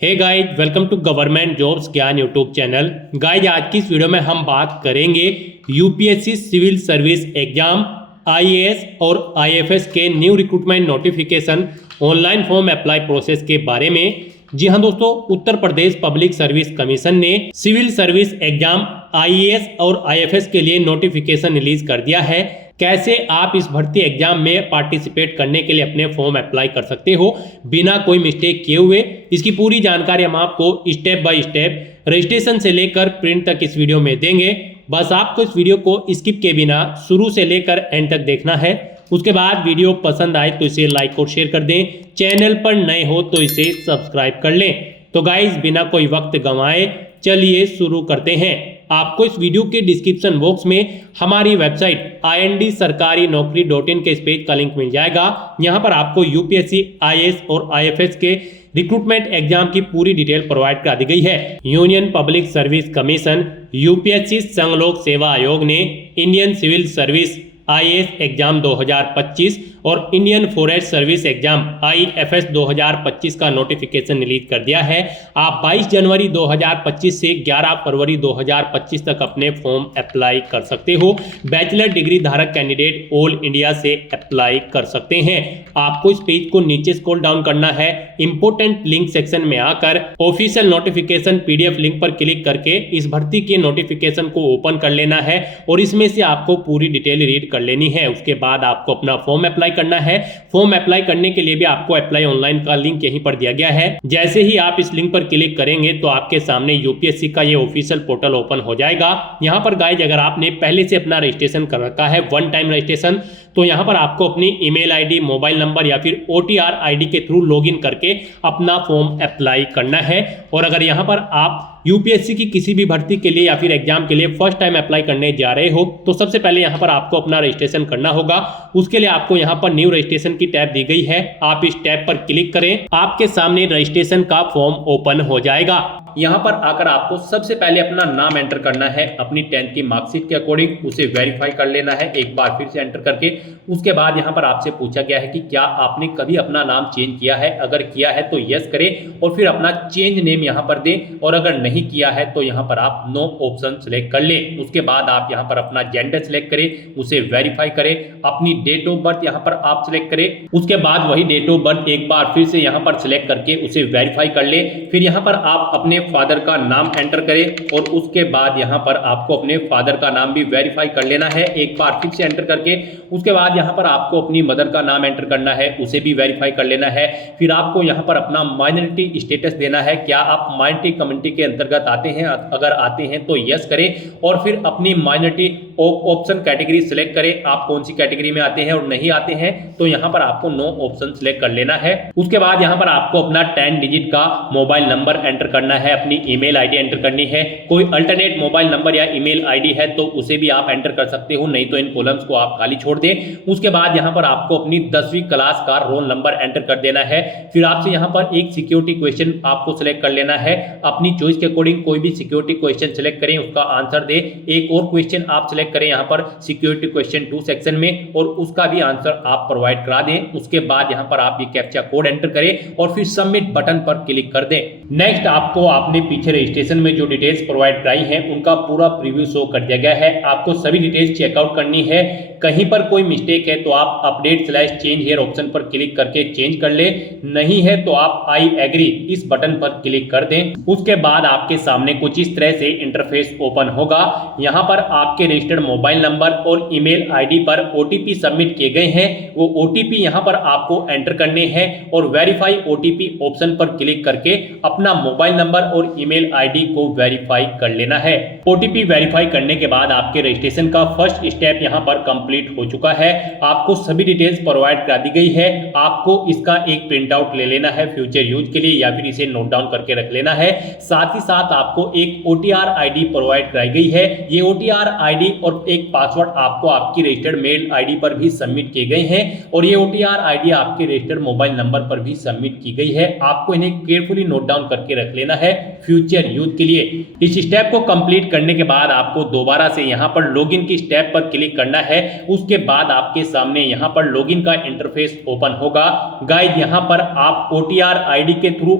Hey guys, welcome to government jobs Gyan YouTube channel. Guys, आज की इस वीडियो में हम बात करेंगे UPSC civil service exam IAS और आईएफएस के new recruitment notification online form apply process के बारे में। जी हाँ दोस्तों, Uttar Pradesh public service commission ने सिविल सर्विस एग्जाम आईएएस और आईएफएस के लिए नोटिफिकेशन रिलीज कर दिया है। कैसे आप इस भर्ती एग्जाम में पार्टिसिपेट करने के लिए अपने फॉर्म अप्लाई कर सकते हो बिना कोई मिस्टेक किए हुए, इसकी पूरी जानकारी हम आपको स्टेप बाय स्टेप रजिस्ट्रेशन से लेकर प्रिंट तक इस वीडियो में देंगे। बस आपको इस वीडियो को स्किप किए बिना शुरू से लेकर एंड तक देखना है। उसके बाद वीडियो पसंद आए तो इसे लाइक और शेयर कर दें। चैनल पर नए हो तो इसे सब्सक्राइब कर लें। तो गाइज, बिना कोई वक्त गंवाए चलिए शुरू करते हैं। आपको इस वीडियो के डिस्क्रिप्शन बॉक्स में हमारी वेबसाइट IND-sarkari-naukri.in के इस पेज का लिंक मिल जाएगा। यहाँ पर आपको यूपीएससी, आईएएस और आईएफएस के रिक्रूटमेंट एग्जाम की पूरी डिटेल प्रोवाइड करा दी गई है। Union public service commission, UPSC Sangh Lok Seva Aayog ने Indian civil service IAS exam 2025 और Indian forest service exam IFS 2025 का नोटिफिकेशन रिलीज कर दिया है। आप 22 जनवरी 2025 से 11 फरवरी 2025 तक अपने फॉर्म अप्लाई कर सकते हो। बैचलर डिग्री धारक कैंडिडेट ऑल इंडिया से अप्लाई कर सकते हैं। आपको इस पेज को नीचे स्क्रॉल डाउन करना है। इंपोर्टेंट लिंक सेक्शन में आकर ऑफिशियल नोटिफिकेशन पीडीएफ लिंक पर क्लिक करके इस भर्ती के नोटिफिकेशन को ओपन कर लेना है और इसमें से आपको पूरी डिटेल रीड कर लेनी है। उसके बाद आपको अपना फॉर्म अप्लाई करना है। फॉर्म अप्लाई करने के लिए भी आपको अप्लाई ऑनलाइन का लिंक यहीं पर दिया गया है। जैसे ही आप इस लिंक पर क्लिक करेंगे तो आपके सामने यूपीएससी का ये ऑफिशियल पोर्टल ओपन हो जाएगा। यहाँ पर गाइज, अगर आपने पहले से अपना रजिस्ट्रेशन कर रखा है, वन टाइम रजिस्ट्रेशन, तो यहाँ पर आपको अपनी ईमेल आईडी, मोबाइल नंबर या फिर OTR आईडी के थ्रू लॉगिन करके अपना फॉर्म अप्लाई करना है। और अगर यहाँ पर आप यूपीएससी की किसी भी भर्ती के लिए या फिर एग्जाम के लिए फर्स्ट टाइम अप्लाई करने जा रहे हो तो सबसे पहले यहाँ पर आपको अपना रजिस्ट्रेशन करना होगा। उसके लिए आपको यहाँ पर न्यू रजिस्ट्रेशन की टैब दी गई है। आप इस टैब पर क्लिक करें, आपके सामने रजिस्ट्रेशन का फॉर्म ओपन हो जाएगा। यहाँ पर आकर आपको सबसे पहले अपना नाम एंटर करना है। अपनी 10th की मार्कशीट के अकॉर्डिंग उसे वेरीफाई कर लेना है एक बार फिर से एंटर करके। उसके बाद यहाँ पर आपसे पूछा गया है कि क्या आपने कभी अपना नाम चेंज किया है। अगर किया है तो यस करें और फिर अपना चेंज नेम यहाँ पर दें, और अगर नहीं किया है तो यहाँ पर आप नो ऑप्शन सेलेक्ट कर लें। उसके बाद आप यहाँ पर अपना जेंडर सेलेक्ट करें, उसे वेरीफाई करें। अपनी डेट ऑफ बर्थ यहाँ पर आप सिलेक्ट करें। उसके बाद वही डेट ऑफ बर्थ एक बार फिर से यहाँ पर सिलेक्ट करके उसे वेरीफाई कर लें। फिर यहाँ पर आप अपने फादर का नाम एंटर करें और उसके बाद यहाँ पर आपको अपने फादर का नाम भी वेरीफाई कर लेना है एक बार फिर से एंटर करके। उसके बाद यहाँ पर आपको अपनी मदर का नाम एंटर करना है, उसे भी वेरीफाई कर लेना है। फिर आपको यहाँ पर अपना माइनॉरिटी स्टेटस देना है। क्या आप माइनॉरिटी कम्युनिटी के अंतर्गत आते हैं? अगर आते हैं तो यस करें और फिर अपनी माइनॉरिटी ऑप्शन कैटेगरी सिलेक्ट करें। आप कौन सी कैटेगरी में आते हैं, और नहीं आते हैं तो यहाँ पर आपको नो ऑप्शन सिलेक्ट कर लेना है। उसके बाद यहाँ पर आपको अपना 10 डिजिट का मोबाइल नंबर एंटर करना है, अपनी ईमेल आईडी एंटर करनी है। कोई अल्टरनेट मोबाइल नंबर या ईमेल आईडी है तो उसे भी आप एंटर कर सकते हो, नहीं तो इन कॉलम्स को आप खाली छोड़ दें। उसके बाद यहाँ पर आपको अपनी 10वीं क्लास का रोल नंबर एंटर कर देना है। फिर आपसे यहाँ पर एक सिक्योरिटी क्वेश्चन आपको सिलेक्ट कर लेना है। अपनी चॉइस के अकॉर्डिंग कोई भी सिक्योरिटी क्वेश्चन सिलेक्ट करें, उसका आंसर दे। एक और क्वेश्चन आप सिलेक्ट करें यहाँ पर सिक्योरिटी क्वेश्चन 2 सेक्शन में, और उसका भी आंसर आप प्रोवाइड करा दें। उसके बाद यहाँ पर आप ये कैप्चा कोड एंटर करें और फिर सबमिट बटन पर क्लिक कर दें। नेक्स्ट आपको आपने पीछे रजिस्ट्रेशन में जो डिटेल्स प्रोवाइड कराई हैं उनका पूरा प्रीव्यू शो कर दिया गया है। आपको सभी डिटेल्स चेकआउट करनी है। कहीं पर कोई मिस्टेक है तो आप अपडेट/चेंज हियर ऑप्शन पर क्लिक करके चेंज कर ले, नहीं है तो आप आई एग्री इस बटन पर क्लिक कर दें। उसके बाद आपके सामने कुछ इस तरह से इंटरफेस ओपन होगा। यहाँ पर आपके रजिस्टर्ड मोबाइल नंबर और ईमेल आईडी पर OTP सबमिट किए गए हैं। वो OTP यहाँ पर आपको एंटर करने हैं और वेरीफाई OTP ऑप्शन पर क्लिक करके अपना मोबाइल नंबर और ईमेल आईडी को वेरीफाई कर लेना है। OTP वेरीफाई करने के बाद आपके रजिस्ट्रेशन का फर्स्ट स्टेप यहाँ पर कंप्लीट हो चुका है। आपको सभी डिटेल्स प्रोवाइड करा दी गई है। आपको इसका एक प्रिंट आउट ले लेना है फ्यूचर यूज के लिए, या फिर इसे नोट डाउन करके रख लेना है। साथ ही साथ आपको एक OTR आईडी प्रोवाइड कराई गई है। ये OTR आईडी और एक पासवर्ड आपको आपकी रजिस्टर्ड मेल आईडी पर भी सबमिट किए गए हैं, और ये OTR आईडी आपके रजिस्टर्ड मोबाइल नंबर पर भी सबमिट की गई है। आपको इन्हें केयरफुली नोट डाउन करके रख लेना है फ्यूचर यूज के लिए। इस स्टेप को कंप्लीट करने के बाद आपको दोबारा से यहाँ पर लॉगिन की स्टेप पर क्लिक करना है। उसके बाद आपके सामने यहाँ पर लॉगिन का इंटरफेस ओपन होगा। गाइस, यहाँ पर आप OTR आईडी के थ्रू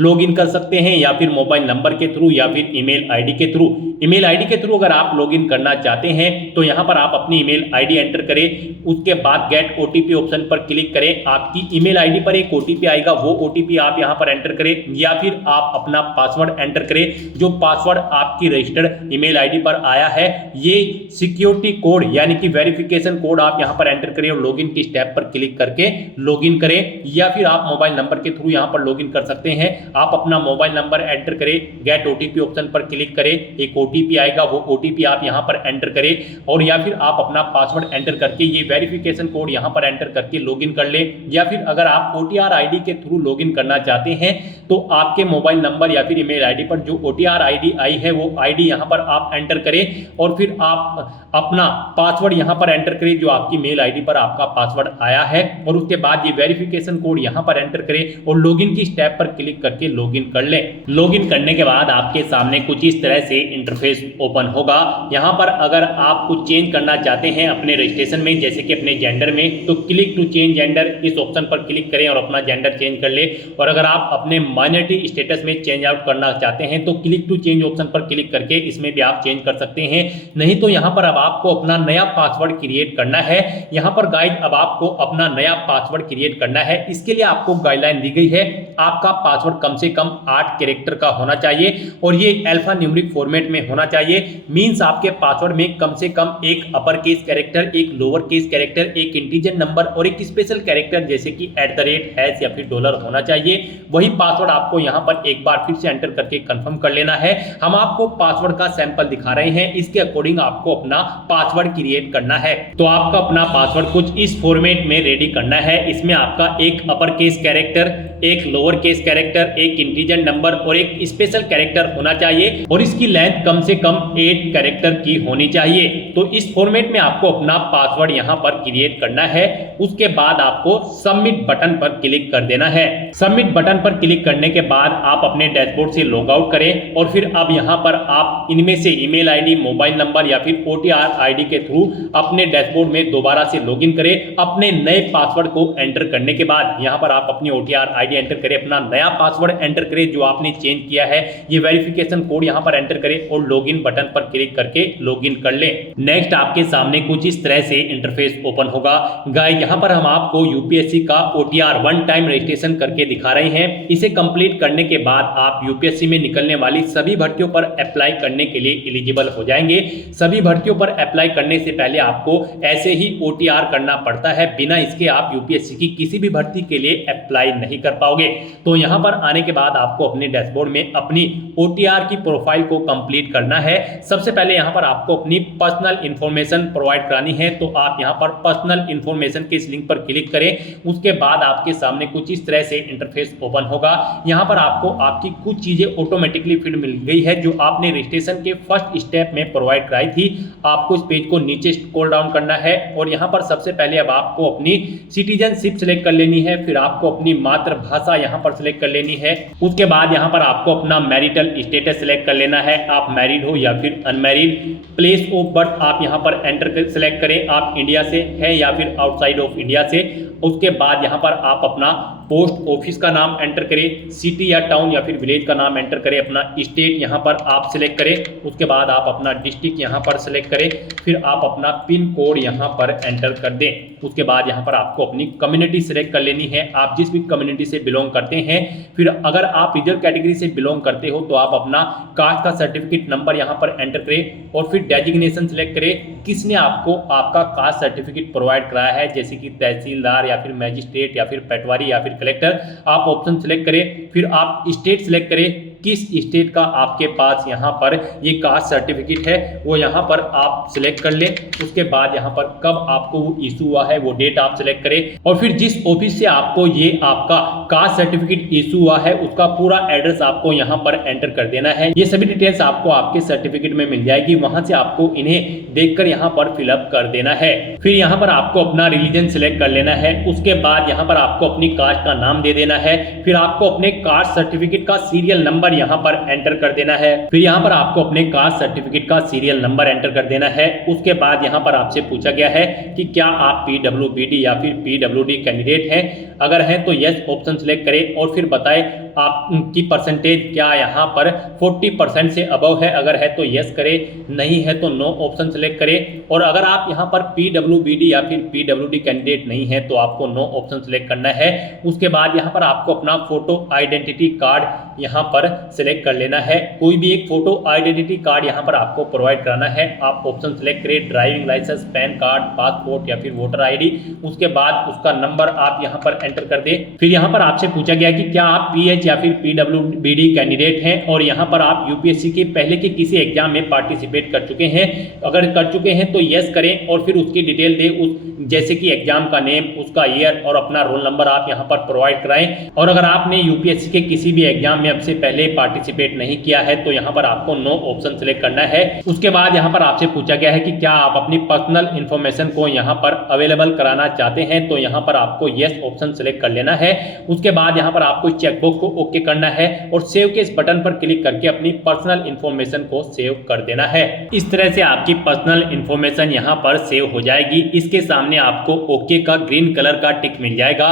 लॉगिन कर सकते हैं, या फिर मोबाइल नंबर के थ्रू या फिर ईमेल आईडी के थ्रू। ईमेल आईडी के थ्रू अगर आप लॉगिन करना चाहते हैं तो यहाँ पर आप अपनी ईमेल आईडी एंटर करें, उसके बाद गेट ओटीपी ऑप्शन पर क्लिक करें। आपकी ईमेल आईडी पर एक ओटीपी आएगा, वो ओटीपी आप यहाँ पर एंटर करें, या फिर आप अपना पासवर्ड एंटर करें। जो पासवर्ड आपकी रजिस्टर्ड ईमेल आईडी पर आया है, ये सिक्योरिटी कोड यानी कि वेरिफिकेशन कोड आप यहाँ पर एंटर करें और लॉगिन की स्टेप पर क्लिक करके लॉगिन करें, या फिर आप मोबाइल नंबर के थ्रू यहाँ पर लॉगिन कर सकते हैं। आप अपना मोबाइल नंबर एंटर करें, गेट ओटीपी ऑप्शन पर क्लिक करें, एक ओटीपी आएगा, वो ओटीपी आप यहाँ पर एंटर करें, और या फिर आप अपना पासवर्ड एंटर करके ये वेरिफिकेशन कोड यहाँ पर एंटर करके लॉगिन कर ले। या फिर अगर आप OTR आईडी के थ्रू लॉगिन करना चाहते हैं तो आपके मोबाइल नंबर या फिर ईमेल आईडी पर जो OTR आईडी आई है वो आईडी यहाँ पर आप एंटर करें, और फिर आप अपना पासवर्ड यहाँ पर एंटर करें जो आपकी मेल आईडी पर आपका पासवर्ड आया है, और उसके बाद ये वेरिफिकेशन कोड यहाँ पर एंटर करें और लॉगिन की स्टेप पर क्लिक करके लॉगिन कर लें। लॉगिन करने के बाद आपके सामने कुछ इस तरह से इंटरफेस ओपन होगा। यहाँ पर अगर आप कुछ चेंज करना चाहते हैं अपने रजिस्ट्रेशन में, जैसे कि अपने जेंडर में, तो क्लिक टू चेंज जेंडर इस ऑप्शन पर क्लिक करें और अपना जेंडर चेंज कर ले। और अगर आप अपने माइनॉरिटी स्टेटस में चेंज आउट करना चाहते हैं तो क्लिक टू चेंज ऑप्शन पर क्लिक करके इसमें भी आप चेंज कर सकते हैं। नहीं तो यहाँ पर अब आपको अपना नया पासवर्ड क्रिएट करना है। यहाँ पर गाइड अब आपको अपना नया पासवर्ड क्रिएट करना है। इसके लिए आपको गाइडलाइन दी गई है, आपका पासवर्ड कम से कम 8 कैरेक्टर का होना चाहिए और ये अल्फा न्यूमेरिक फॉर्मेट में होना चाहिए। मींस आपके पासवर्ड में कम से कम एक अपर केस कैरेक्टर, एक लोअर केस कैरेक्टर, एक इंटीजर नंबर और एक स्पेशल कैरेक्टर जैसे कि @ या फिर डॉलर होना चाहिए। वही पासवर्ड आपको यहाँ पर एक बार फिर से एंटर करके कंफर्म कर लेना है। हम आपको पासवर्ड का सैंपल दिखा रहे हैं, इसके अकॉर्डिंग आपको अपना पासवर्ड क्रिएट करना है। तो आपका अपना पासवर्ड कुछ इस फॉर्मेट में रेडी करना है। इसमें आपका एक अपर केस कैरेक्टर, एक लोअर केस कैरेक्टर, एक इंटीजर नंबर और एक स्पेशल कैरेक्टर होना चाहिए, और इसकी लेंथ कम से कम 8 कैरेक्टर की होनी चाहिए। तो इस फॉर्मेट में आपको अपना पासवर्ड यहाँ पर क्रिएट करना है। उसके बाद आपको सबमिट बटन पर क्लिक कर देना है। सबमिट बटन पर क्लिक करने के बाद आप अपने डैशबोर्ड से लॉग आउट करें, और फिर अब यहाँ पर आप इनमें से ईमेल आईडी, मोबाइल नंबर या फिर OTR आईडी के थ्रू अपने डैशबोर्ड में दोबारा से लॉगिन करें। अपने नए पासवर्ड को एंटर करने के बाद यहाँ पर आप अपनी OTR आईडी एंटर करें, अपना नया पासवर्ड एंटर करें जो आपने चेंज किया है, ये वेरिफिकेशन कोड यहाँ पर एंटर करें और लॉगिन बटन पर क्लिक करके लॉगिन कर लें। नेक्स्ट आपके सामने कुछ इस तरह से इंटरफेस ओपन होगा। गाइस यहाँ पर हम आपको UPSC का OTR 1 टाइम रजिस्ट्रेशन करके दिखा रहे हैं। इसे कंप्लीट करने के बाद आप UPSC में निकलने वाली सभी भर्तियों पर अप्लाई करने के लिए एलिजिबल हो जाएंगे। सभी भर्तियों पर अप्लाई करने से पहले आपको ऐसे ही OTR करना पड़ता है, बिना इसके आप UPSC की किसी भी भर्ती के लिए अप्लाई नहीं कर पाओगे। तो यहाँ पर आने के बाद आपको अपने डैशबोर्ड में अपनी OTR की प्रोफाइल को कंप्लीट करना है। सबसे पहले यहाँ पर आपको अपनी पर्सनल इंफॉर्मेशन प्रोवाइड करानी है, तो आप यहाँ पर पर्सनल इंफॉर्मेशन के इस लिंक पर क्लिक करें। उसके बाद आपके सामने कुछ इस तरह से इंटरफेस ओपन होगा। यहाँ पर आपको आपकी कुछ चीजें ऑटोमेटिकली फिल मिल गई है जो आपने रजिस्ट्रेशन के फर्स्ट स्टेप में प्रोवाइड कराई थी। आपको इस पेज को नीचे स्क्रॉल डाउन करना है और यहाँ पर सबसे पहले अब आपको अपनी सिटीजनशिप सेलेक्ट कर लेनी है, फिर आपको अपनी मातृभाषा यहाँ पर सिलेक्ट कर लेनी है। उसके बाद यहाँ पर आपको अपना मैरिटल स्टेटस सिलेक्ट कर लेना है, आप मैरिड हो या फिर अनमैरिड। प्लेस ऑफ बर्थ आप यहाँ पर एंटर सेलेक्ट करें, आप इंडिया से है या फिर आउटसाइड ऑफ इंडिया से। उसके बाद यहाँ पर आप अपना पोस्ट ऑफिस का नाम एंटर करें, सिटी या टाउन या फिर विलेज का नाम एंटर करें, अपना स्टेट यहाँ पर आप सिलेक्ट करें। उसके बाद आप अपना डिस्ट्रिक्ट यहाँ पर सिलेक्ट करें, फिर आप अपना पिन कोड यहाँ पर एंटर कर दें। उसके बाद यहाँ पर आपको अपनी कम्युनिटी सिलेक्ट कर लेनी है, आप जिस भी कम्युनिटी से बिलोंग करते हैं। फिर अगर आप रिजर्व कैटेगरी से बिलोंग करते हो तो आप अपना कास्ट का सर्टिफिकेट नंबर यहाँ पर एंटर करें और फिर डेजिग्नेशन सिलेक्ट करें, किसने आपको आपका कास्ट सर्टिफिकेट प्रोवाइड कराया है, जैसे कि तहसीलदार या फिर मैजिस्ट्रेट या फिर पटवारी या फिर कलेक्टर। आप ऑप्शन सिलेक्ट करें, फिर आप स्टेट सिलेक्ट करें, किस स्टेट का आपके पास यहाँ पर ये कास्ट सर्टिफिकेट है वो यहाँ पर आप सिलेक्ट कर लें। उसके बाद यहाँ पर कब आपको वो इशू हुआ है वो डेट आप सिलेक्ट करें, और फिर जिस ऑफिस से आपको ये आपका कास्ट सर्टिफिकेट इशू हुआ है उसका पूरा एड्रेस आपको यहाँ पर एंटर कर देना है। ये सभी डिटेल्स आपको आपके सर्टिफिकेट में मिल जाएगी, वहां से आपको इन्हें देखकर यहाँ पर फिलअप कर देना है। फिर यहाँ पर आपको अपना रिलीजन सिलेक्ट कर लेना है। उसके बाद यहाँ पर आपको अपनी कास्ट का नाम दे देना है, फिर आपको अपने कास्ट सर्टिफिकेट का सीरियल नंबर यहाँ पर एंटर कर देना है। फिर यहाँ पर आपको अपने कास्ट सर्टिफिकेट का सीरियल नंबर एंटर कर देना है। उसके बाद यहाँ पर आपसे पूछा गया है कि क्या आप PWBD या फिर PWD कैंडिडेट हैं, अगर हैं तो यस ऑप्शन सिलेक्ट करें और फिर बताएं आपकी परसेंटेज क्या यहाँ पर 40% से अबव है, अगर है तो यस करें, नहीं है तो नो ऑप्शन सेलेक्ट करें। और अगर आप यहाँ पर PWBD या फिर PWD कैंडिडेट नहीं है तो आपको नो ऑप्शन सेलेक्ट करना है। उसके बाद यहाँ पर आपको अपना फोटो आइडेंटिटी कार्ड यहाँ पर सिलेक्ट कर लेना है। कोई भी एक फोटो आइडेंटिटी कार्ड यहाँ पर आपको प्रोवाइड कराना है। आप ऑप्शन सेलेक्ट करें, driving licence, PAN card, passport या फिर वोटर ID। उसके बाद उसका नंबर आप यहाँ पर एंटर कर दे। फिर यहाँ पर आपसे पूछा गया कि क्या आप PH या फिर PWBD कैंडिडेट हैं और यहाँ पर आप UPSC के पहले के किसी एग्जाम में पार्टिसिपेट कर चुके हैं। अगर कर चुके हैं तो यस करें और फिर उसकी डिटेल दे, उस जैसे कि एग्जाम का नेम, उसका ईयर और अपना रोल नंबर आप यहाँ पर प्रोवाइड कराएं। और अगर आपने UPSC के किसी भी एग्जाम में अब से पहले पार्टिसिपेट नहीं किया है तो यहाँ पर आपको नो ऑप्शन सेलेक्ट करना है। उसके बाद यहाँ पर आपसे पूछा गया है कि क्या आप अपनी पर्सनल इंफॉर्मेशन को यहाँ पर अवेलेबल कराना चाहते हैं, तो यहाँ पर आपको यस ऑप्शन सेलेक्ट कर लेना है। उसके बाद यहाँ पर आपको चेकबॉक्स को ओके करना है और सेव के इस बटन पर क्लिक करके अपनी पर्सनल इंफॉर्मेशन को सेव कर देना है। इस तरह से आपकी पर्सनल इंफॉर्मेशन यहाँ पर सेव हो जाएगी। इसके सामने आपको ओके का ग्रीन कलर का टिक मिल जाएगा।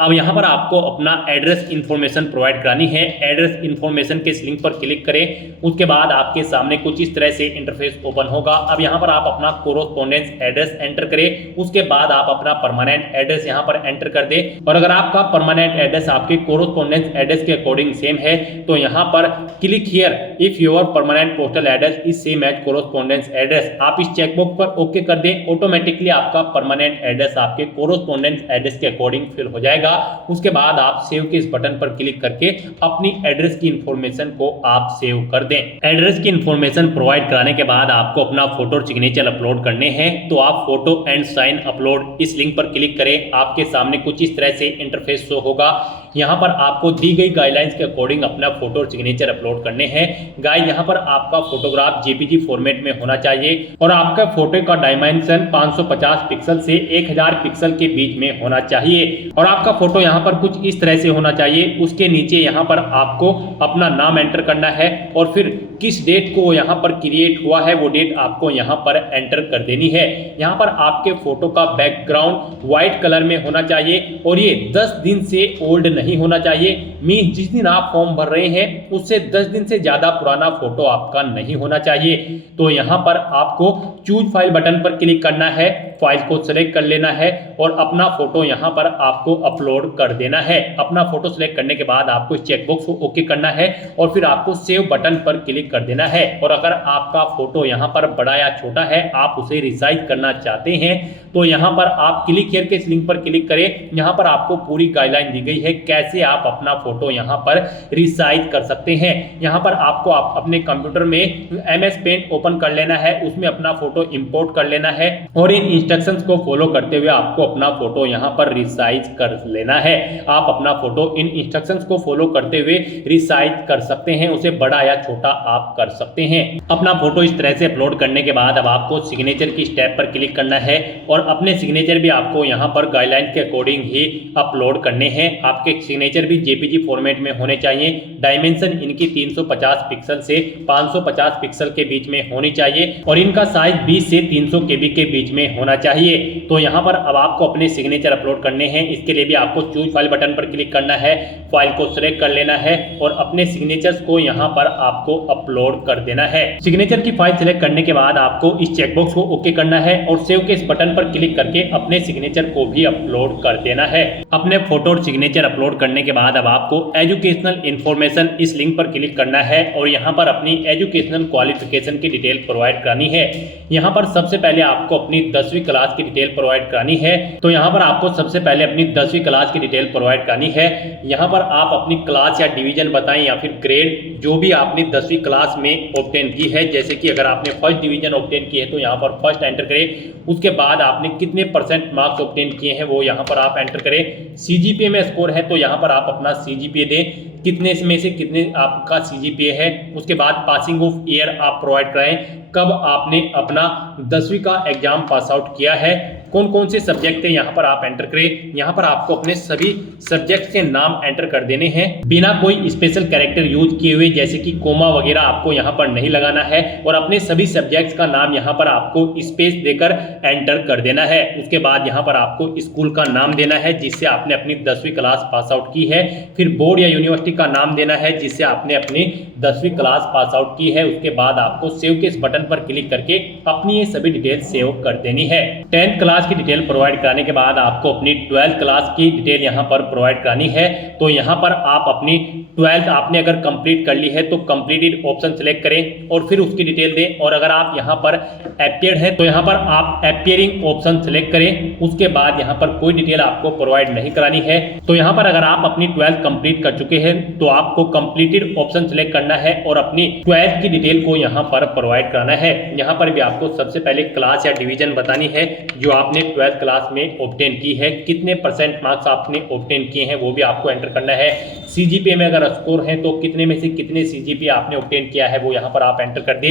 अब यहाँ पर आपको अपना एड्रेस इंफॉर्मेशन प्रोवाइड करानी है। एड्रेस इंफॉर्मेशन के इस लिंक पर क्लिक करें। उसके बाद आपके सामने कुछ इस तरह से इंटरफेस ओपन होगा। अब यहाँ पर आप अपना कोरोस्पोंडेंस एड्रेस एंटर करें। उसके बाद आप अपना परमानेंट एड्रेस यहाँ पर एंटर कर दें। और अगर आपका परमानेंट एड्रेस आपके कोरोस्पोंडेंस एड्रेस के अकॉर्डिंग सेम है तो यहाँ पर click here if your permanent postal address is same as correspondence address. आप इस चेकबॉक्स पर ओके कर दें। ऑटोमेटिकली आपका परमानेंट एड्रेस आपके कोरोस्पोंडेंस एड्रेस के अकॉर्डिंग फिल हो जाएगा। उसके बाद आप सेव के इस बटन पर क्लिक करके अपनी एड्रेस की इंफॉर्मेशन को आप सेव कर दें। एड्रेस की इंफॉर्मेशन प्रोवाइड कराने के बाद आपको अपना फोटो और सिग्नेचर अपलोड करने हैं। तो आप फोटो एंड साइन अपलोड इस लिंक पर क्लिक करें। आपके सामने कुछ इस तरह से इंटरफेस शो होगा। यहाँ पर आपको दी गई गाइडलाइंस के अकॉर्डिंग अपना फोटो और सिग्नेचर अपलोड करने हैं। गाइस, यहाँ पर आपका फोटोग्राफ JPG फॉर्मेट में होना चाहिए और आपका फोटो का डायमेंशन 550 पिक्सल से 1000 पिक्सल के बीच में होना चाहिए। और आपका फोटो यहाँ पर कुछ इस तरह से होना चाहिए। उसके नीचे यहाँ पर आपको अपना नाम एंटर करना है और फिर किस डेट को यहाँ पर क्रिएट हुआ है वो डेट आपको यहाँ पर एंटर कर देनी है। यहाँ पर आपके फोटो का बैकग्राउंड व्हाइट कलर में होना चाहिए और ये 10 दिन से ओल्ड नहीं होना चाहिए। मींस जिस दिन आप फॉर्म भर रहे हैं उससे 10 दिन से ज्यादा पुराना फोटो आपका नहीं होना चाहिए। तो यहाँ पर आपको चूज फाइल बटन पर क्लिक करना है, फाइल को सिलेक्ट कर लेना है और अपना फोटो यहाँ पर आपको अपलोड कर देना है। अपना फोटो सिलेक्ट करने के बाद आपको चेकबॉक्स को ओके करना है और फिर आपको सेव बटन पर क्लिक कर देना है। और अगर आपका फोटो यहाँ पर बड़ा या छोटा है, आप उसे रिसाइज करना चाहते हैं तो यहाँ पर आप क्लिक हियर के इस लिंक पर क्लिक करें। यहाँ पर आपको पूरी गाइडलाइन दी गई है कैसे आप अपना फोटो यहाँ पर रिसाइज कर सकते हैं। यहाँ पर आपको अपने कंप्यूटर में MS पेंट ओपन कर लेना है, उसमें अपना फोटो इंपोर्ट कर लेना है और इन इंस्ट्रक्शंस को फॉलो करते हुए आपको अपना फोटो यहाँ पर रिसाइज कर लेना है। आप अपना फोटो इन इंस्ट्रक्शंस को फॉलो करते हुए रिसाइज कर सकते हैं, उसे बड़ा या छोटा आप कर सकते हैं। अपना फोटो इस तरह से अपलोड करने के बाद अब आपको सिग्नेचर की स्टेप पर क्लिक करना है और अपने सिग्नेचर भी आपको यहाँ पर गाइडलाइन के अकॉर्डिंग ही अपलोड करने हैं। आपके सिग्नेचर भी JPG फॉर्मेट में होने चाहिए। डायमेंशन इनकी 350 पिक्सल से 550 पिक्सल के बीच में होनी चाहिए और इनका साइज 20 से 300 KB के बीच में होना चाहिए। तो यहाँ पर अब आपको अपने सिग्नेचर अपलोड करने हैं। इसके लिए भी आपको चूज फाइल बटन पर क्लिक करना है, फाइल को सिलेक्ट कर लेना है और अपने सिग्नेचर्स को यहाँ पर आपको अपलोड कर देना है। सिग्नेचर की फाइल सिलेक्ट करने के बाद आपको इस चेकबॉक्स को ओके करना है और सेव के इस बटन पर क्लिक करके अपने सिग्नेचर को भी अपलोड कर देना है। अपने फोटो और सिग्नेचर अपलोड करने के बाद अब आपको एजुकेशनल इंफॉर्मेशन इस लिंक पर क्लिक करना है और यहाँ पर अपनी एजुकेशनल क्वालिफिकेशन की डिटेल प्रोवाइड करानी है। यहाँ पर सबसे पहले आपको अपनी 10वीं क्लास की डिटेल प्रोवाइड करानी है। तो यहाँ पर आपको सबसे पहले अपनी 10वीं क्लास की डिटेल प्रोवाइड करानी है। यहाँ पर आप अपनी क्लास या डिवीजन बताएं या फिर ग्रेड जो भी आपने 10वीं क्लास में ऑब्टेन की है। जैसे कि अगर आपने फर्स्ट डिवीजन ऑब्टेन की है तो यहाँ पर फर्स्ट एंटर करें। उसके बाद आपने कितने परसेंट मार्क्स ऑब्टेन किए हैं वो यहाँ पर आप एंटर करें। CGPA में स्कोर है तो यहाँ पर आप अपना CGPA दें, कितने में से कितने आपका CGPA है। उसके बाद पासिंग ऑफ ईयर आप प्रोवाइड कराएं, कब आपने अपना 10वीं का एग्जाम पास आउट किया है। कौन कौन से सब्जेक्ट है यहाँ पर आप एंटर करें। यहाँ पर आपको अपने सभी सब्जेक्ट के नाम एंटर कर देने हैं बिना कोई स्पेशल कैरेक्टर यूज किए हुए, जैसे कि कोमा वगैरह आपको यहाँ पर नहीं लगाना है। और अपने सभी सब्जेक्ट्स का नाम यहाँ पर आपको स्पेस देकर एंटर कर देना है। उसके बाद यहाँ पर आपको स्कूल का नाम देना है जिससे आपने अपनी 10वीं क्लास पास आउट की है। फिर बोर्ड या यूनिवर्सिटी का नाम देना है जिससे आपने अपनी 10वीं क्लास पास आउट की है। उसके बाद आपको सेव के इस बटन पर क्लिक करके अपनी ये सभी डिटेल सेव कर देनी है। 10th क्लास की डिटेल प्रोवाइड कराने के बाद आपको अपनी 12th क्लास की डिटेल यहाँ पर प्रोवाइड करानी है। तो यहाँ पर आप अपनी 12th आपने अगर कंप्लीट कर ली है तो कंप्लीटेड ऑप्शन सेलेक्ट करें और फिर उसकी डिटेल दें। और अगर आप यहाँ पर अपीयर्ड है तो यहाँ पर आप अपीयरिंग ऑप्शन सेलेक्ट करें। उसके बाद यहाँ पर कोई डिटेल आपको प्रोवाइड नहीं करानी है। तो यहाँ पर अगर आप अपनी 12th कंप्लीट कर चुके हैं तो आपको कंप्लीटेड ऑप्शन सेलेक्ट करना है और अपनी 12th की डिटेल को यहाँ पर प्रोवाइड कराना है। यहाँ पर भी आपको सबसे पहले क्लास या डिवीजन बतानी है जो आपने 12th क्लास में ऑब्टेन की है, कितने परसेंट मार्क्स आपने ऑब्टेन किए हैं वो भी आपको एंटर करना है। सीजीपीए में अगर स्कोर है तो कितने में से कितने सीजीपीए आपने ऑब्टेन किया है वो यहाँ पर आप एंटर कर दे।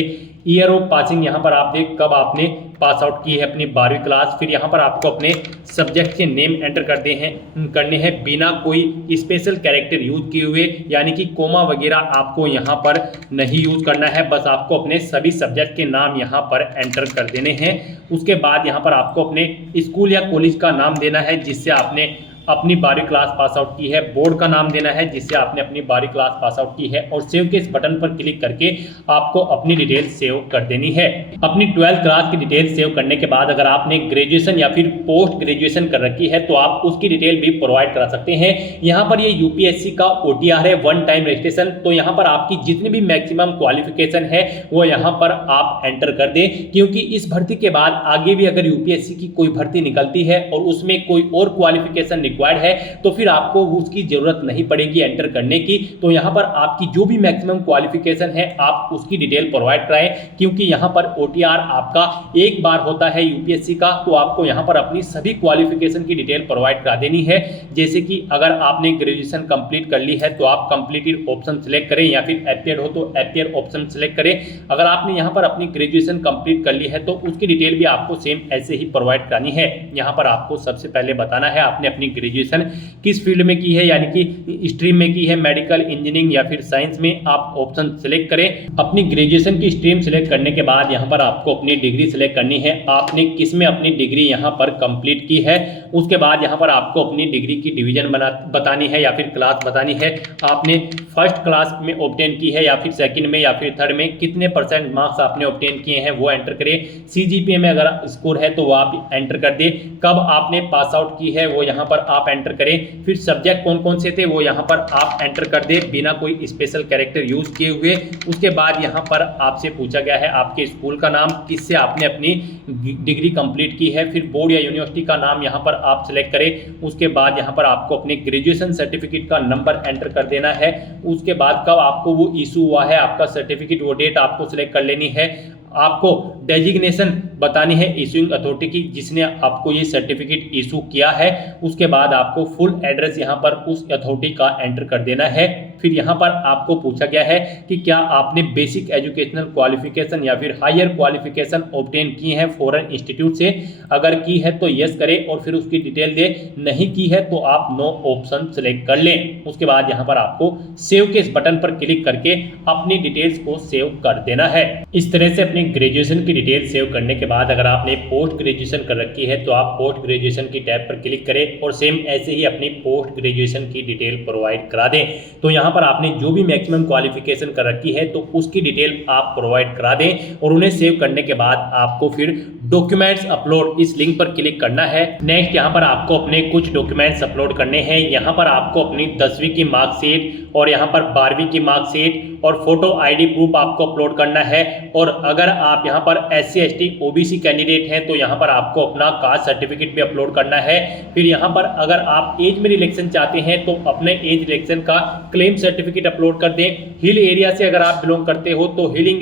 ईयर ऑफ पासिंग यहाँ पर आप देख कब आपने पास आउट की है अपनी 12वीं क्लास। फिर यहाँ पर आपको अपने सब्जेक्ट के नेम एंटर करने हैं बिना कोई स्पेशल कैरेक्टर यूज किए हुए, यानी कि कोमा वगैरह आपको यहाँ पर नहीं यूज करना है। बस आपको अपने सभी सब्जेक्ट के नाम यहाँ पर एंटर कर देने हैं। उसके बाद यहाँ पर आपको अपने स्कूल या कॉलेज का नाम देना है जिससे आपने अपनी 12वीं क्लास पास आउट की है। बोर्ड का नाम देना है जिससे आपने अपनी 12वीं क्लास पास आउट की है और सेव के इस बटन पर क्लिक करके आपको अपनी डिटेल सेव कर देनी है। अपनी 12th क्लास की डिटेल सेव करने के बाद अगर आपने ग्रेजुएशन या फिर पोस्ट ग्रेजुएशन कर रखी है तो आप उसकी डिटेल भी प्रोवाइड करा सकते हैं। यहाँ पर ये यूपीएससी का OTR है, वन टाइम रजिस्ट्रेशन। तो यहाँ पर आपकी जितनी भी मैक्सिमम क्वालिफिकेशन है वो यहाँ पर आप एंटर कर दें, क्योंकि इस भर्ती के बाद आगे भी अगर यूपीएससी की कोई भर्ती निकलती है और उसमें कोई और क्वालिफिकेशन रिक्वायर्ड है तो फिर आपको उसकी जरूरत नहीं पड़ेगी एंटर करने की। तो यहाँ पर आपकी जो भी मैक्सिमम क्वालिफिकेशन है आप उसकी डिटेल प्रोवाइड कराएं, क्योंकि यहाँ पर OTR आपका एक बार होता है यूपीएससी का। तो आपको यहाँ पर अपनी सभी क्वालिफिकेशन की डिटेल प्रोवाइड करा देनी है। जैसे कि अगर आपने ग्रेजुएशन कंप्लीट कर ली है तो आप कंप्लीटेड ऑप्शन सेलेक्ट करें, या फिर अपीयर्ड हो तो अपीयर ऑप्शन सेलेक्ट करें। अगर आपने यहाँ पर अपनी ग्रेजुएशन कंप्लीट कर ली है तो उसकी डिटेल भी आपको सेम ऐसे ही प्रोवाइड करानी है। यहाँ पर आपको सबसे पहले बताना है आपने अपनी ग्रेजुएशन किस फील्ड में की है, यानी कि स्ट्रीम में की है, मेडिकल, इंजीनियरिंग या फिर साइंस में। आप ऑप्शन सेलेक्ट करें। अपनी ग्रेजुएशन की स्ट्रीम सेलेक्ट करने के बाद यहाँ पर आपको अपनी डिग्री सेलेक्ट करनी है, आपने किस में अपनी डिग्री यहाँ पर कंप्लीट की है। उसके बाद यहाँ पर आपको अपनी डिग्री की डिवीजन बतानी है या फिर क्लास बतानी है। आपने फर्स्ट क्लास में ऑब्टेन की है या फिर सेकंड में या फिर थर्ड में, कितने परसेंट मार्क्स आपने ऑब्टेन किए हैं वो एंटर करें। सीजीपीए में अगर स्कोर है तो वो आप एंटर कर दे। कब आपने पास आउट की है वो यहाँ पर आप एंटर करें। फिर सब्जेक्ट कौन कौन से थे वो यहाँ पर आप एंटर कर दे बिना कोई स्पेशल कैरेक्टर यूज किए हुए। उसके बाद यहाँ पर आपसे पूछा गया है आपके स्कूल का नाम, किससे आपने अपनी डिग्री कंप्लीट की है। फिर बोर्ड या यूनिवर्सिटी का नाम यहाँ पर आप सेलेक्ट करें। उसके बाद यहाँ पर आपको अपने ग्रेजुएशन सर्टिफिकेट का नंबर एंटर कर देना है। उसके बाद कब आपको वो इशू हुआ है आपका सर्टिफिकेट, वो डेट आपको सिलेक्ट कर लेनी है। आपको डेजिग्नेशन बतानी है इशूइंग अथॉरिटी की जिसने आपको ये सर्टिफिकेट इशू किया है। उसके बाद आपको फुल एड्रेस यहाँ पर उस अथॉरिटी का एंटर कर देना है। फिर यहाँ पर आपको पूछा गया है कि क्या आपने बेसिक एजुकेशनल क्वालिफिकेशन या फिर हायर क्वालिफिकेशन ऑब्टेन की है फॉरेन इंस्टीट्यूट से। अगर की है तो यस करें और फिर उसकी डिटेल दे, नहीं की है तो आप नो ऑप्शन सेलेक्ट कर लें। उसके बाद यहाँ पर आपको सेव के इस बटन पर क्लिक करके अपनी डिटेल्स को सेव कर देना है। इस तरह से अपनी ग्रेजुएशन की डिटेल सेव करने के बाद अगर आपने पोस्ट ग्रेजुएशन कर रखी है तो आप पोस्ट ग्रेजुएशन की टैब पर क्लिक करें और सेम ऐसे ही अपनी पोस्ट ग्रेजुएशन की डिटेल प्रोवाइड करा दें। तो यहाँ पर आपने जो भी मैक्सिमम क्वालिफिकेशन कर रखी है तो उसकी डिटेल आप प्रोवाइड करा दें और उन्हें सेव करने के बाद आपको फिर डॉक्यूमेंट्स अपलोड इस लिंक पर क्लिक करना है। नेक्स्ट यहाँ पर आपको अपने कुछ डॉक्यूमेंट्स अपलोड करने हैं। यहाँ पर आपको अपनी 10वीं की मार्कशीट और यहाँ पर 12वीं की मार्कशीट और फोटो ID प्रूफ आपको अपलोड करना है। और अगर आप यहाँ पर SC ST OBC कैंडिडेट हैं तो यहाँ पर आपको अपना कास्ट सर्टिफिकेट भी अपलोड करना है। फिर यहाँ पर अगर आप एज में रिलेक्शन चाहते हैं तो अपने एज रिलेक्शन का क्लेम सर्टिफिकेट अपलोड कर दें। हिल एरिया से अगर आप बिलोंग करते हो तो हिलिंग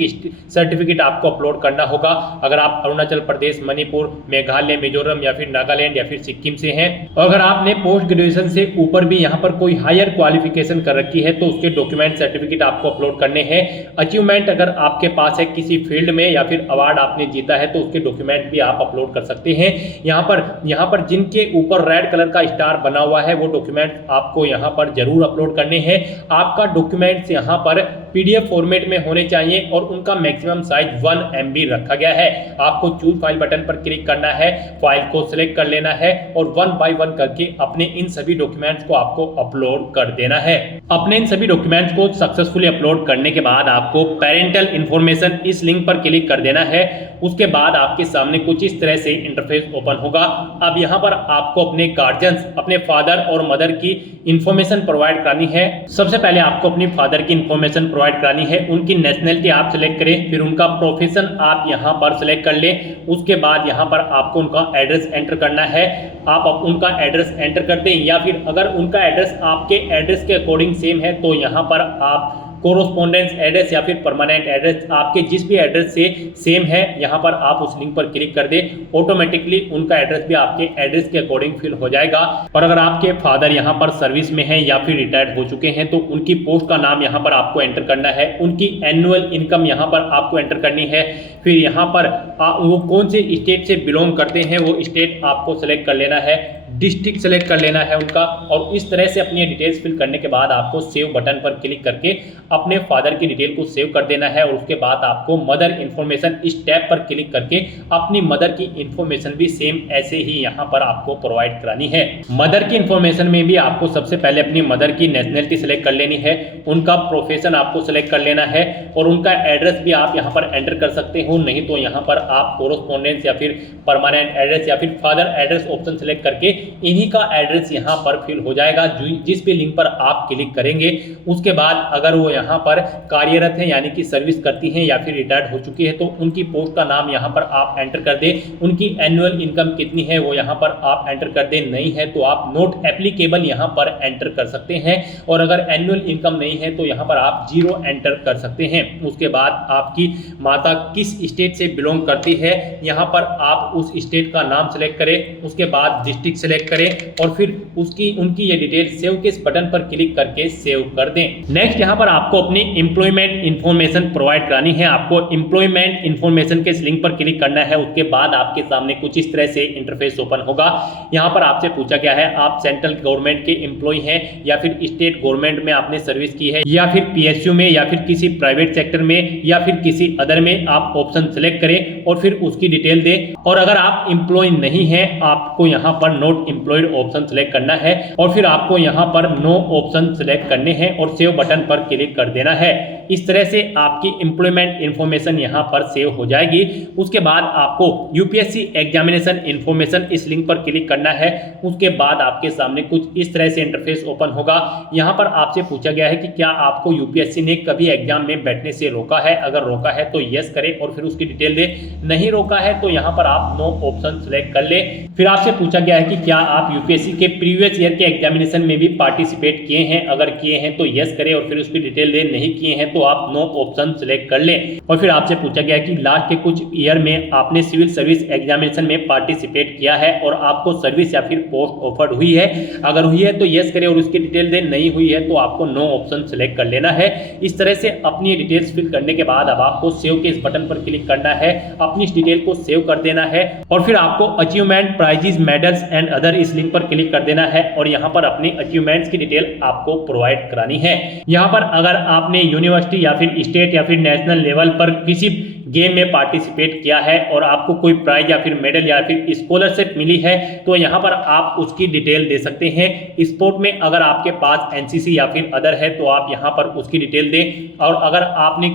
सर्टिफिकेट आपको अपलोड करना होगा। अगर आप अरुणाचल प्रदेश, मणिपुर, मेघालय, मिजोरम या फिर नागालैंड या फिर सिक्किम से हैं। और अगर आपने पोस्ट ग्रेजुएशन से ऊपर भी यहाँ पर कोई हायर क्वालिफिकेशन कर रखी है तो उसके डॉक्यूमेंट सर्टिफिकेट आपको अपलोड करने हैं। अचीवमेंट अगर आपके पास है किसी फील्ड में या फिर अवार्ड अवार्ड आपने जीता है तो उसके डॉक्यूमेंट भी आप अपलोड कर सकते हैं। यहाँ पर जिनके ऊपर रेड कलर का स्टार बना हुआ है वो डॉक्यूमेंट आपको यहाँ पर जरूर अपलोड करने हैं। आपका डॉक्यूमेंट्स यहाँ पर PDF फॉर्मेट में होने चाहिए और उनका मैक्सिमम साइज 1 MB रखा गया है। आपको चूज फाइल बटन पर क्लिक करना है, फाइल को सिलेक्ट कर लेना है और 1 बाय 1 करके अपने इन सभी डॉक्यूमेंट्स को आपको अपलोड कर देना है। अपने इन सभी डॉक्यूमेंट्स को सक्सेसफुली अपलोड करने के बाद आपको पेरेंटल इंफॉर्मेशन इस लिंक पर क्लिक कर देना है। उसके बाद आपके सामने कुछ इस तरह से इंटरफेस ओपन होगा। अब यहाँ पर आपको अपने गार्जियंस, अपने फादर और मदर की इंफॉर्मेशन प्रोवाइड करनी है। सबसे पहले आपको अपनी फादर की इंफॉर्मेशन प्रोवाइड करानी है। उनकी नेशनलिटी आप सिलेक्ट करें, फिर उनका प्रोफेशन आप यहाँ पर सिलेक्ट कर लें। उसके बाद यहाँ पर आपको उनका एड्रेस एंटर करना है। आप उनका एड्रेस एंटर कर दें या फिर अगर उनका एड्रेस आपके एड्रेस के अकॉर्डिंग सेम है तो यहाँ पर आप कोरोस्पोंडेंस एड्रेस या फिर परमानेंट एड्रेस आपके जिस भी एड्रेस से सेम है यहाँ पर आप उस लिंक पर क्लिक कर दें। ऑटोमेटिकली उनका एड्रेस भी आपके एड्रेस के अकॉर्डिंग फिल हो जाएगा। और अगर आपके फादर यहाँ पर सर्विस में हैं या फिर रिटायर्ड हो चुके हैं तो उनकी पोस्ट का नाम यहाँ पर आपको एंटर करना है। उनकी एनुअल इनकम यहाँ पर आपको एंटर करनी है। फिर यहाँ पर वो कौन से स्टेट से बिलोंग करते हैं वो स्टेट आपको सेलेक्ट कर लेना है, डिस्ट्रिक्ट सेलेक्ट कर लेना है उनका। और इस तरह से अपनी डिटेल्स फिल करने के बाद आपको सेव बटन पर क्लिक करके अपने फादर की डिटेल को सेव कर देना है। और उसके बाद आपको मदर इन्फॉर्मेशन इस टैब पर क्लिक करके अपनी मदर की इन्फॉर्मेशन भी सेम ऐसे ही यहाँ पर आपको प्रोवाइड करानी है। मदर की इन्फॉर्मेशन में भी आपको सबसे पहले अपनी मदर की नेशनलिटी सेलेक्ट कर लेनी है, उनका प्रोफेशन आपको सेलेक्ट कर लेना है और उनका एड्रेस भी आप यहाँ पर एंटर कर सकते हो। नहीं तो यहाँ पर आप कोरोस्पोंडेंस या फिर परमानेंट एड्रेस या फिर फादर एड्रेस ऑप्शन सेलेक्ट करके इन्हीं का एड्रेस यहाँ पर फिल हो जाएगा जिस भी लिंक पर आप क्लिक करेंगे। उसके बाद अगर वो यहाँ पर कार्यरत है यानी कि सर्विस करती हैं या फिर रिटायर्ड हो चुकी है तो उनकी पोस्ट का नाम यहाँ पर आप एंटर कर दें। उनकी एनुअल इनकम कितनी है वो यहाँ पर आप एंटर कर दें। नहीं है तो आप नॉट एप्लीकेबल यहाँ पर एंटर कर सकते हैं और अगर एनुअल इनकम नहीं है तो यहाँ पर आप 0 एंटर कर सकते हैं। उसके बाद आपकी माता किस स्टेट से बिलोंग करती है यहाँ पर आप उस स्टेट का नाम सेलेक्ट करें। उसके बाद डिस्ट्रिक्ट सेलेक्ट करें और फिर उनकी ये डिटेल सेव के इस बटन पर क्लिक करके सेव कर दें। नेक्स्ट यहाँ पर आपको अपनी एम्प्लॉयमेंट इंफॉर्मेशन प्रोवाइड करानी है। आपको एम्प्लॉयमेंट इंफॉर्मेशन के इस लिंक पर क्लिक करना है। उसके बाद आपके सामने कुछ इस तरह से इंटरफेस ओपन होगा। यहाँ पर आपसे पूछा गया है आप सेंट्रल गवर्नमेंट के एम्प्लॉय हैं या फिर स्टेट गवर्नमेंट में आपने सर्विस की है या फिर PSU में या फिर किसी प्राइवेट सेक्टर में या फिर किसी अदर में। आप ऑप्शन सेलेक्ट करें और फिर उसकी डिटेल दें। और अगर आप एम्प्लॉय नहीं है आपको यहाँ पर नॉट एम्प्लॉयड ऑप्शन सेलेक्ट करना है और फिर आपको यहाँ पर नो ऑप्शन सेलेक्ट करने हैं और सेव बटन पर क्लिक कर देना है। इस तरह से आपकी एम्प्लॉयमेंट इंफॉर्मेशन यहाँ पर सेव हो जाएगी। उसके बाद आपको UPSC एग्जामिनेशन इंफॉर्मेशन इस लिंक पर क्लिक करना है। उसके बाद आपके सामने कुछ इस तरह से इंटरफेस ओपन होगा। यहाँ पर आपसे पूछा गया है कि क्या आपको UPSC ने कभी एग्जाम में बैठने से रोका है। अगर रोका है तो यस करें और फिर उसकी डिटेल दे। नहीं रोका है तो यहाँ पर आप नो ऑप्शन सेलेक्ट कर ले। फिर आपसे पूछा गया है कि क्या आप UPSC के प्रीवियस ईयर के एग्जामिनेशन में भी पार्टिसिपेट किए हैं। अगर किए हैं तो यस करें और फिर उसकी डिटेल दे। नहीं किए हैं तो आप नो ऑप्शन सेलेक्ट कर लें। और फिर आपसे पूछा गया है कि लास्ट के कुछ ईयर में आपने सिविल सर्विस एग्जामिनेशन में पार्टिसिपेट किया है और आपको सर्विस या फिर पोस्ट ऑफर्ड हुई है। अगर हुई है तो यस करें और उसकी डिटेल दे। नहीं हुई है तो आपको नो ऑप्शन सेलेक्ट कर लेना है। इस तरह से अपनी डिटेल्स फिल करने के बाद अब आपको सेव के इस बटन पर क्लिक करना है, अपनी इस डिटेल को सेव कर देना है और फिर आपको achievement, prizes, medals and other इस लिंक पर क्लिक कर देना है और यहाँ पर अपनी अचीवमेंट्स की डिटेल आपको प्रोवाइड करानी है। यहाँ पर अगर आपने यूनिवर्सिटी या फिर स्टेट या फिर नेशनल लेवल पर किसी गेम में पार्टिसिपेट किया है और आपको कोई प्राइज या फिर मेडल या फिर स्कॉलरशिप मिली है तो यहाँ पर आप उसकी डिटेल दे सकते हैं। स्पोर्ट में अगर आपके पास NCC या फिर अदर है तो आप यहाँ पर उसकी डिटेल दें। और अगर आपने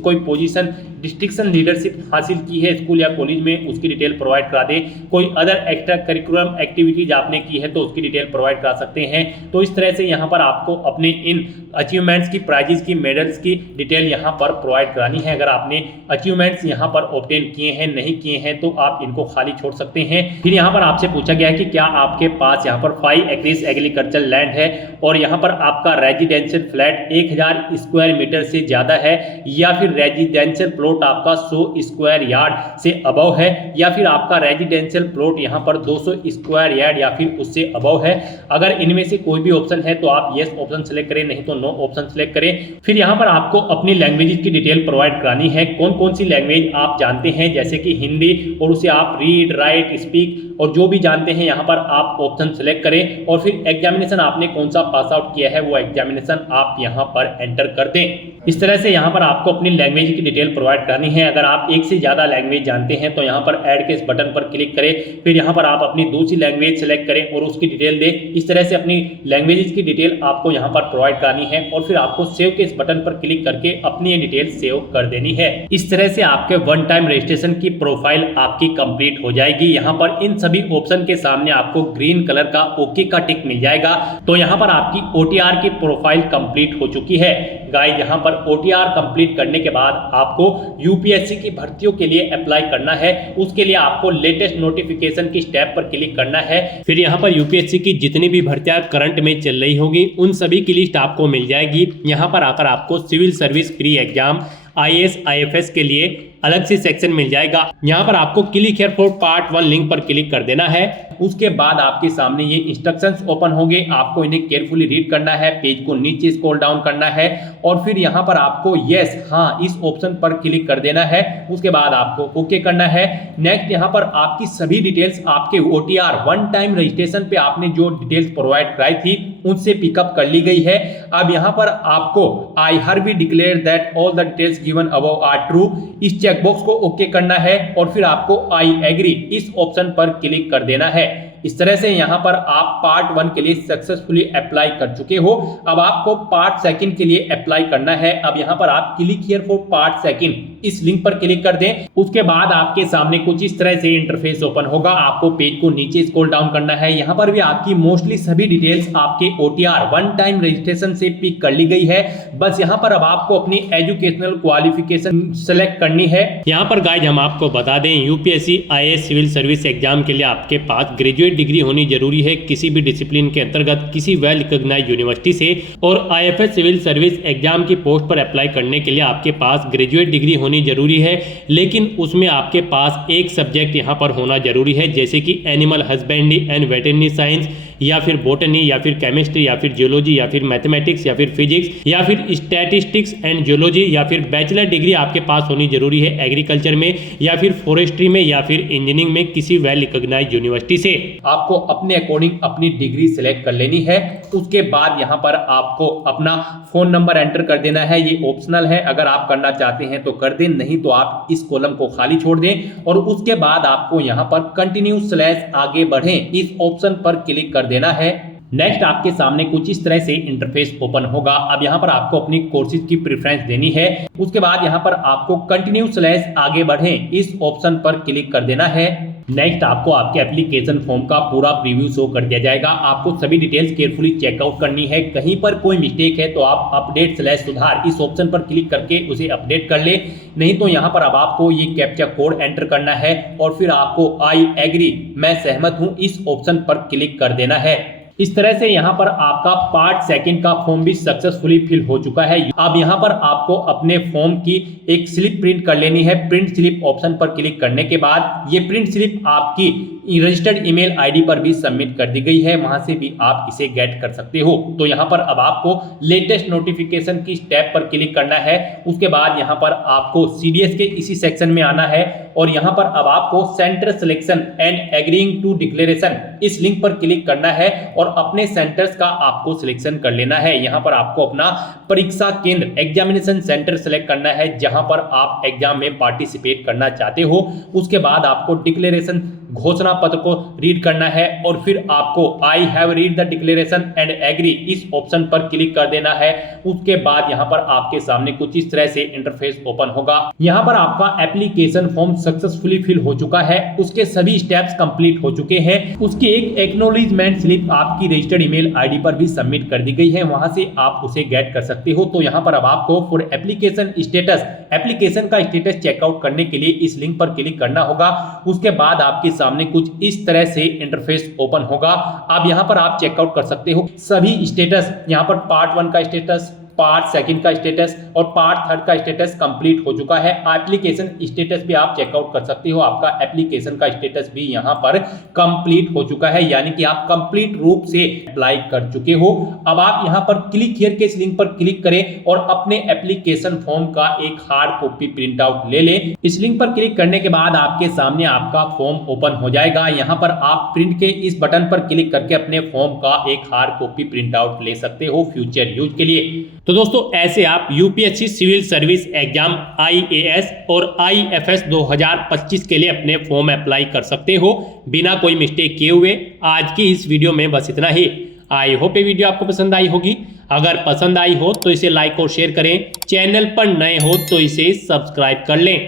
कोई पोजीशन डिस्ट्रिक्शन लीडरशिप हासिल की है स्कूल या कॉलेज में उसकी डिटेल प्रोवाइड करा दें। कोई अदर एक्स्ट्रा करिकुलम एक्टिविटीज आपने की है तो उसकी डिटेल प्रोवाइड करा सकते हैं। तो इस तरह से यहाँ पर आपको अपने इन अचीवमेंट्स की, प्राइजेस की, मेडल्स की डिटेल यहाँ पर प्रोवाइड करानी है। अगर आपने अचीवमेंट्स यहाँ पर ऑब्टेन किए हैं, नहीं किए हैं तो आप इनको खाली छोड़ सकते हैं। फिर यहाँ पर आपसे पूछा गया है कि क्या आपके पास यहाँ पर 5 एकड़ एग्रीकल्चर लैंड है और यहाँ पर आपका रेजिडेंशियल फ्लैट 1000 स्क्वायर मीटर से ज्यादा है या फिर रेजिडेंशियल प्लॉट आपका 100 स्क्वायर यार्ड से अबव है या फिर आपका रेजिडेंशियल प्लॉट यहाँ पर 200 स्क्वायर रिक्वायर येट या फिर उससे अबव है। अगर इनमें से कोई भी ऑप्शन है तो आप येस ऑप्शन सेलेक्ट करें, नहीं तो नो ऑप्शन सेलेक्ट करें। फिर यहाँ पर आपको अपनी लैंग्वेजेस की डिटेल प्रोवाइड करानी है, कौन कौन सी लैंग्वेज आप जानते हैं, जैसे कि हिंदी, और उसे आप रीड राइट स्पीक और जो भी जानते हैं यहाँ पर आप ऑप्शन सेलेक्ट करें। और फिर एग्जामिनेशन आपने कौन सा पास आउट किया है वो एग्जामिनेशन आप यहाँ पर एंटर कर दें। इस तरह से यहाँ पर आपको अपनी लैंग्वेज की डिटेल प्रोवाइड करानी है। अगर आप एक से ज़्यादा लैंग्वेज जानते हैं तो यहाँ पर ऐड के इस बटन पर क्लिक करें, फिर यहाँ पर आप अपनी दूसरी लैंग्वेज सेलेक्ट करें और उसकी डिटेल दें। इस तरह से अपनी लैंग्वेजेस की डिटेल आपको यहाँ पर प्रोवाइड करानी है और फिर आपको सेव के इस बटन पर क्लिक करके अपनी ये डिटेल सेव कर देनी है। इस तरह से आपके वन टाइम रजिस्ट्रेशन की प्रोफाइल आपकी कंप्लीट हो जाएगी। यहाँ पर इन सभी ऑप्शन के सामने आपको ग्रीन कलर का ओके का टिक मिल जाएगा। तो यहाँ पर आपकी OTR की प्रोफाइल कंप्लीट हो चुकी है। गाइस यहाँ पर OTR कंप्लीट करने के बाद आपको यूपीएससी की भर्तियों के लिए अप्लाई करना है। उसके लिए आपको लेटेस्ट नोटिफिकेशन की स्टेप पर क्लिक करना है। फिर यहाँ पर यूपीएससी की जितनी भी भर्तियां करंट में चल रही होगी उन सभी की लिस्ट आपको मिल जाएगी। यहाँ पर आकर आपको civil service pre exam IAS IFS के लिए अलग से सेक्शन मिल जाएगा। यहाँ पर आपको click here for part 1 link पर क्लिक कर देना है। उसके बाद आपके सामने ये इंस्ट्रक्शंस ओपन होंगे, आपको इन्हें केयरफुली रीड करना है, पेज को नीचे स्क्रॉल डाउन करना है और फिर यहाँ पर आपको यस हाँ इस ऑप्शन पर क्लिक कर देना है। उसके बाद आपको ओके करना है। नेक्स्ट यहाँ पर आपकी सभी डिटेल्स आपके OTR वन टाइम रजिस्ट्रेशन पे आपने जो डिटेल्स प्रोवाइड कराई थी उनसे पिकअप कर ली गई है। अब यहाँ पर आपको I hereby declare that all the details given above are true, इस चेकबॉक्स को ओके करना है और फिर आपको आई एग्री इस ऑप्शन पर क्लिक कर देना है। इस तरह से यहाँ पर आप पार्ट 1 के लिए सक्सेसफुली अप्लाई कर चुके हो। अब आपको पार्ट 2 के लिए अप्लाई करना है। अब यहाँ पर आप क्लिक हियर फॉर पार्ट 2 इस लिंक पर क्लिक कर दें। उसके बाद आपके सामने कुछ इस तरह से इंटरफेस ओपन होगा। आपको पेज को नीचे स्क्रॉल डाउन करना है। यहाँ पर भी आपकी मोस्टली सभी डिटेल्स आपके OTR वन टाइम रजिस्ट्रेशन से पिक कर ली गई है। बस यहाँ पर अब आपको अपनी एजुकेशनल क्वालिफिकेशन सेलेक्ट करनी है। यहाँ पर गाइज हम आपको बता दें UPSC IAS civil service exam के लिए आपके पास ग्रेजुएट डिग्री होनी जरूरी है किसी भी डिसिप्लिन के अंतर्गत किसी वेल रिकॉग्नाइज्ड यूनिवर्सिटी से। और IFS सिविल सर्विस एग्जाम की पोस्ट पर अप्लाई करने के लिए आपके पास ग्रेजुएट डिग्री होनी जरूरी है, लेकिन उसमें आपके पास एक सब्जेक्ट यहाँ पर होना जरूरी है, जैसे कि animal husbandry and veterinary science या फिर बोटनी या फिर केमिस्ट्री या फिर जियोलॉजी या फिर मैथमेटिक्स या फिर फिजिक्स या फिर स्टैटिस्टिक्स एंड जियोलॉजी या फिर बैचलर डिग्री आपके पास होनी जरूरी है एग्रीकल्चर में या फिर फॉरेस्ट्री में या फिर इंजीनियरिंग में किसी वेल रिकॉग्नाइज्ड यूनिवर्सिटी से। आपको अपने अकॉर्डिंग अपनी डिग्री सिलेक्ट कर लेनी है। उसके बाद यहाँ पर आपको अपना फोन नंबर एंटर कर देना है। ये ऑप्शनल है, अगर आप करना चाहते हैं तो कर दें, नहीं तो आप इस कॉलम को खाली छोड़ दें। और उसके बाद आपको यहाँ पर कंटिन्यू / आगे बढ़ें इस ऑप्शन पर क्लिक कर देना है। नेक्स्ट आपके सामने कुछ इस तरह से इंटरफेस ओपन होगा। अब यहाँ पर आपको अपनी कोर्सेज की प्रेफरेंस देनी है। उसके बाद यहाँ पर आपको कंटिन्यू / आगे बढ़ें इस ऑप्शन पर क्लिक कर देना है। नेक्स्ट आपको आपके एप्लीकेशन फॉर्म का पूरा प्रीव्यू शो कर दिया जाएगा। आपको सभी डिटेल्स केयरफुली चेकआउट करनी है। कहीं पर कोई मिस्टेक है तो आप अपडेट / सुधार इस ऑप्शन पर क्लिक करके उसे अपडेट कर ले, नहीं तो यहाँ पर अब आपको ये कैप्चा कोड एंटर करना है और फिर आपको आई एग्री मैं सहमत हूँ इस ऑप्शन पर क्लिक कर देना है। इस तरह से यहाँ पर आपका पार्ट 2 का फॉर्म भी सक्सेसफुली फिल हो चुका है। अब यहाँ पर आपको अपने फॉर्म की एक स्लिप प्रिंट कर लेनी है। प्रिंट स्लिप ऑप्शन पर क्लिक करने के बाद ये प्रिंट स्लिप आपकी रजिस्टर्ड ईमेल आईडी पर भी सबमिट कर दी गई है, वहां से भी आप इसे गेट कर सकते हो। तो यहाँ पर अब आपको लेटेस्ट नोटिफिकेशन की स्टेप पर क्लिक करना है। उसके बाद यहाँ पर आपको CDS के इसी सेक्शन में आना है और यहाँ पर अब आपको centre selection and agreeing to declaration इस लिंक पर क्लिक करना है और अपने सेंटर्स का आपको सिलेक्शन कर लेना है। यहाँ पर आपको अपना परीक्षा केंद्र एग्जामिनेशन सेंटर सेलेक्ट करना है जहां पर आप एग्जाम में पार्टिसिपेट करना चाहते हो। उसके बाद आपको डिक्लेरेशन घोषणा पत्र को रीड करना है और फिर आपको I have read the declaration and agree इस ऑप्शन पर क्लिक कर देना है। उसके बाद यहाँ पर आपके सामने कुछ इस तरह से इंटरफेस ओपन होगा। यहाँ पर आपका एप्लीकेशन फॉर्म सक्सेसफुली फिल हो चुका है, उसके सभी स्टेप्स कंप्लीट हो चुके हैं। उसकी एक एक्नॉलेजमेंट स्लिप आपकी रजिस्टर्ड ईमेल आईडी पर भी सबमिट कर दी गई है, वहां से आप उसे गेट कर सकते हो। तो यहाँ पर अब आपको फॉर एप्लीकेशन स्टेटस एप्लीकेशन का स्टेटस चेकआउट करने के लिए इस लिंक पर क्लिक करना होगा। उसके बाद आपके सामने कुछ इस तरह से इंटरफेस ओपन होगा। अब यहाँ पर आप चेकआउट कर सकते हो सभी स्टेटस। यहाँ पर पार्ट 1 का स्टेटस, पार्ट सेकंड का स्टेटस और पार्ट थर्ड का स्टेटस कंप्लीट हो चुका है। एप्लीकेशन स्टेटस भी आप चेकआउट कर सकते हो, आपका एप्लीकेशन का स्टेटस भी यहाँ पर कंप्लीट हो चुका है, यानी कि आप कंप्लीट रूप से अप्लाई कर चुके हो। अब आप यहाँ पर क्लिक हियर के इस लिंक पर क्लिक करें और अपने एप्लीकेशन फॉर्म का एक हार्ड कॉपी प्रिंट आउट ले लें। इस लिंक पर क्लिक करने के बाद आपके सामने आपका फॉर्म ओपन हो जाएगा। यहाँ पर आप प्रिंट के इस बटन पर क्लिक करके अपने फॉर्म का एक हार्ड कॉपी प्रिंट आउट ले सकते हो फ्यूचर यूज के लिए। तो दोस्तों ऐसे आप UPSC civil service exam IAS और आईएफएस 2025 के लिए अपने फॉर्म अप्लाई कर सकते हो बिना कोई मिस्टेक किए हुए। आज की इस वीडियो में बस इतना ही। आई होप ये वीडियो आपको पसंद आई होगी। अगर पसंद आई हो तो इसे लाइक और शेयर करें, चैनल पर नए हो तो इसे सब्सक्राइब कर लें।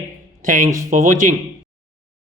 Thanks for watching.